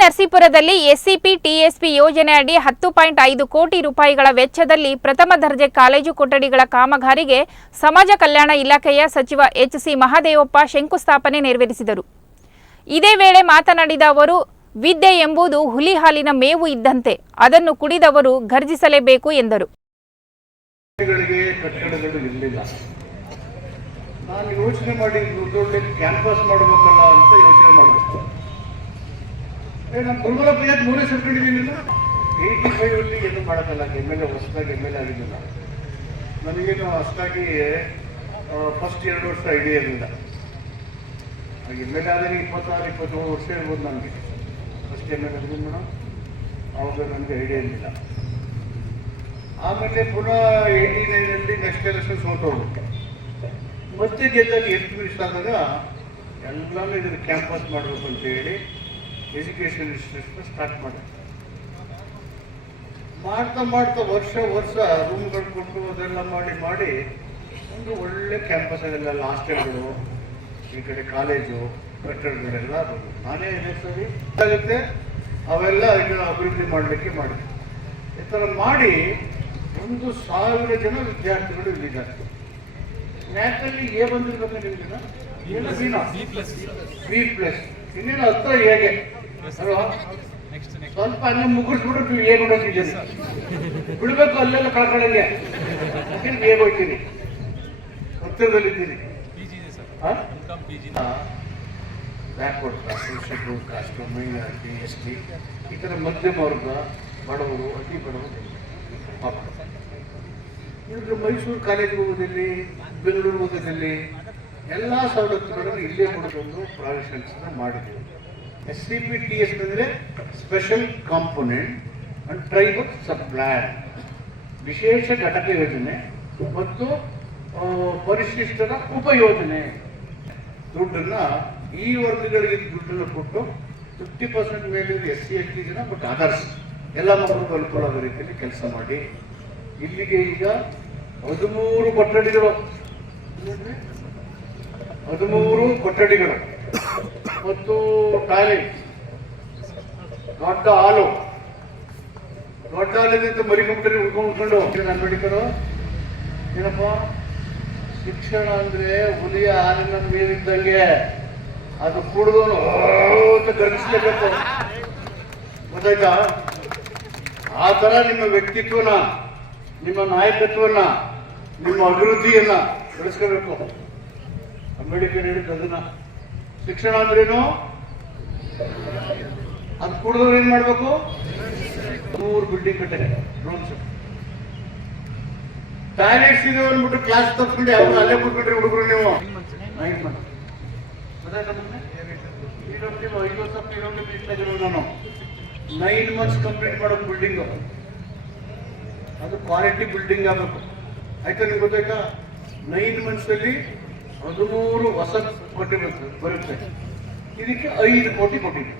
ನರಸೀಪುರದಲ್ಲಿ SCP TSP ಯೋಜನೆಯಡಿ 10.5 ಕೋಟಿ ರೂಪಾಯಿಗಳ ವೆಚ್ಚದಲ್ಲಿ ಪ್ರಥಮ ದರ್ಜೆ ಕಾಲೇಜು ಕೊಠಡಿಗಳ ಕಾಮಗಾರಿಗೆ ಸಮಾಜ ಕಲ್ಯಾಣ ಇಲಾಖೆಯ ಸಚಿವ ಎಚ್.ಸಿ. ಮಹದೇವಪ್ಪ ಶಂಕುಸ್ಥಾಪನೆ ನೆರವೇರಿಸಿದರು. ಇದೇ ವೇಳೆ ಮಾತನಾಡಿದ ಅವರು, ವಿದ್ಯೆ ಎಂಬುದು ಹುಲಿ ಹಾಲಿನ ಮೇವು ಇದ್ದಂತೆ, ಅದನ್ನು ಕುಡಿದವರು ಗರ್ಜಿಸಲೇಬೇಕು ಎಂದರು. ನಾನು ಯೋಚನೆ ಮಾಡಿ ಕ್ಯಾಂಪಸ್ ಮಾಡಬೇಕಲ್ಲ ಅಂತ ಯೋಚನೆ ಮಾಡಬೇಕು. ನಾನು ಗುರುಗಳ ಪ್ರಿಯಾದ ಮೂರೇ ಸೇರ್ಕೊಂಡಿದ್ದೀನಿ. 85 ಅಲ್ಲಿ ಏನು ಮಾಡೋಕ್ಕಲ್ಲ. MLA ಹೊಸದಾಗಿ MLA ಆಗಿದ್ದಿಲ್ಲ. ನನಗೇನು ಅಷ್ಟಾಗಿ ಫಸ್ಟ್ 2 ವರ್ಷ ಐಡಿಯಾ ಇರಲಿಲ್ಲ. MLA ಆದರೆ 26-27 ವರ್ಷ ಇರ್ಬೋದು ನನಗೆ. ಫಸ್ಟ್ MLA ಆಗಿದ್ದು ಮೇಡಮ್, ಆವಾಗ ನನಗೆ ಐಡಿಯಾ ಇರಲಿಲ್ಲ. ಆಮೇಲೆ ಪುನಃ 89 ನೆಕ್ಸ್ಟ್ ಎಲೆಕ್ಷನ್ ಸೋತೋಗ್ಬಿಟ್ಟೆ. ಮತ್ತೆ ಗೆದ್ದಾಗ ಎಷ್ಟು ಮಿನಿಸ್ಟರ್ ಆದಾಗ ಎಲ್ಲನೂ ಇದನ್ನು ಕ್ಯಾಂಪಸ್ ಮಾಡಬೇಕು ಅಂತ ಹೇಳಿ ಎಜುಕೇಷನ್ ಇನ್ಸ್ಟಿಟ್ಯೂಷನ್ ಸ್ಟಾರ್ಟ್ ಮಾಡ್ತಾ ವರ್ಷ ರೂಮ್ಗಳು ಕೊಟ್ಟು ಅದೆಲ್ಲ ಮಾಡಿ ಒಂದು ಒಳ್ಳೆ ಕ್ಯಾಂಪಸ್ ಅದೆಲ್ಲ ಹಾಸ್ಟೆಲ್ಗಳು, ಈ ಕಡೆ ಕಾಲೇಜು ಕಟ್ಟಡಗಳೆಲ್ಲ ನಾನೇ ಸರಿ ಆಗುತ್ತೆ ಅವೆಲ್ಲ ಇದನ್ನು ಅಭಿವೃದ್ಧಿ ಮಾಡಲಿಕ್ಕೆ ಮಾಡಿದೆ. ಈ ಥರ ಮಾಡಿ 1,000 ಜನ ವಿದ್ಯಾರ್ಥಿಗಳು ಇಲ್ಲಿದ್ದಾರೆ. ನ್ಯಾಕಲ್ಲಿ ಎ ಬಂದಿರ್ಬೇಕು ನಿಮ್ಗೆ, B+, ಇನ್ನೇನು ಹತ್ರ ಹೇಗೆ ಅಲ್ವಾ? ಸ್ವಲ್ಪ ಅನ್ನ ಮುಗಿಸ್ಬಿಟ್ರೆ ನೀವು ಹೇಗೆ ಹೋಗ್ತಿದ್ದೀರಿ, ಬಿಡ್ಬೇಕು ಅಲ್ಲೆಲ್ಲ ಕಳ್ಕೊಳ್ಳಂಗೆ ಹೇಗೆ ಹೋಗ್ತೀರಿ, ಹತ್ತಿರದಲ್ಲಿದ್ದೀರಿ. Backward caste, schedule caste, minority, ST, ಈ ಥರ ಮಧ್ಯಮ ವರ್ಗ, ಬಡವರು, ಅತಿ ಬಡವರು ಪಾಪ ಇವ್ರಿಗೆ ಮೈಸೂರು ಕಾಲೇಜ್ಗೆ ಹೋಗೋದಲ್ಲಿ, ಬೆಂಗಳೂರು ಹೋಗೋದಲ್ಲಿ ಎಲ್ಲ ಸವಲತ್ತುಗಳನ್ನು ಇಲ್ಲೇ ಕೊಡೋದೊಂದು ಪ್ರಾವಿಷನ್ಸ್ನ ಮಾಡಿದ್ದೀವಿ. SCP TS ಅಂದರೆ special component and tribal supplier, ವಿಶೇಷ ಘಟಕ ಯೋಜನೆ ಮತ್ತು ಪರಿಶಿಷ್ಟರ ಉಪಯೋಜನೆ. ದುಡ್ಡನ್ನು ಈ ವರ್ಗಗಳಿಗೆ ದುಡ್ಡನ್ನು ಕೊಟ್ಟು 50% ಮೇಲೆ SC ST ಜನ, ಬಟ್ ಅದರ್ಸ್ ಎಲ್ಲ ಮಕ್ಕಳಿಗೂ ಅನುಕೂಲ ಆಗೋ ರೀತಿಯಲ್ಲಿ ಕೆಲಸ ಮಾಡಿ ಇಲ್ಲಿಗೆ ಈಗ 13 ಕೊಠಡಿಗಳು ಮತ್ತು ಟಾಯ್ಲೆಟ್, ದೊಡ್ಡ ಹಾಲು ಅಂತ ಮರಿಕೊಂಡ್ರೆ ಉಳ್ಕೊಂಡು ಅನ್ಬೇಡಿಕರು ಏನಪ್ಪ, ಶಿಕ್ಷಣ ಅಂದ್ರೆ ಹುಲಿಯ ಹಾಲಿನ ಮೇಲಿದ್ದಂಗೆ, ಅದು ಕುಡಿದವನು ಗರ್ಜಿಸ್ಲೇಬೇಕು, ಗೊತ್ತಾಯ್ತಾ? ಆ ಥರ ನಿಮ್ಮ ವ್ಯಕ್ತಿತ್ವನ, ನಿಮ್ಮ ನಾಯಕತ್ವನ, ನಿಮ್ಮ ಅಭಿವೃದ್ಧಿಯನ್ನ ಬೆಳೆಸ್ಕೋಬೇಕು. ಅಂಬೇಡ್ಕರ್ ಹೇಳಿದ್ದು ಅದನ್ನ. ಶಿಕ್ಷಣ ಅಂದ್ರೇನು? ಅದು ಕುಡಿದವ್ರು ಏನ್ ಮಾಡ್ಬೇಕು? 3 ಬಿಲ್ಡಿಂಗ್ ಕಟ್ಟೆ ರೂಮ್ಸ್, ಟಾಯ್ಲೆಟ್ಸ್ ಇದೆ ಅಂದ್ಬಿಟ್ಟು ಕ್ಲಾಸ್ ತಪ್ಪಿಕೊಂಡು ಯಾವಾಗ ಅಲ್ಲೇ ಕೂತ್ಕೊಂಡ್ರೆ ಹುಡುಗರು ನೀವು 9 ಮಂತ್ ನಾನು 9 ಮಂತ್ಸ್ ಕಂಪ್ಲೀಟ್ ಮಾಡೋ ಬಿಲ್ಡಿಂಗ್, ಅದು ಕ್ವಾಲಿಟಿ ಬಿಲ್ಡಿಂಗ್ ಆಗಬೇಕು. ಆಯ್ತಾ? ನಿಮ್ಗೆ ಗೊತ್ತಾಯ್ತಾ? 9 ಮಂತ್ಸಲ್ಲಿ 13 ಹೊಸ ಕೋಟಿ ಬರುತ್ತೆ. ಇದಕ್ಕೆ 5 ಕೋಟಿ ಕೊಟ್ಟಿದೆ.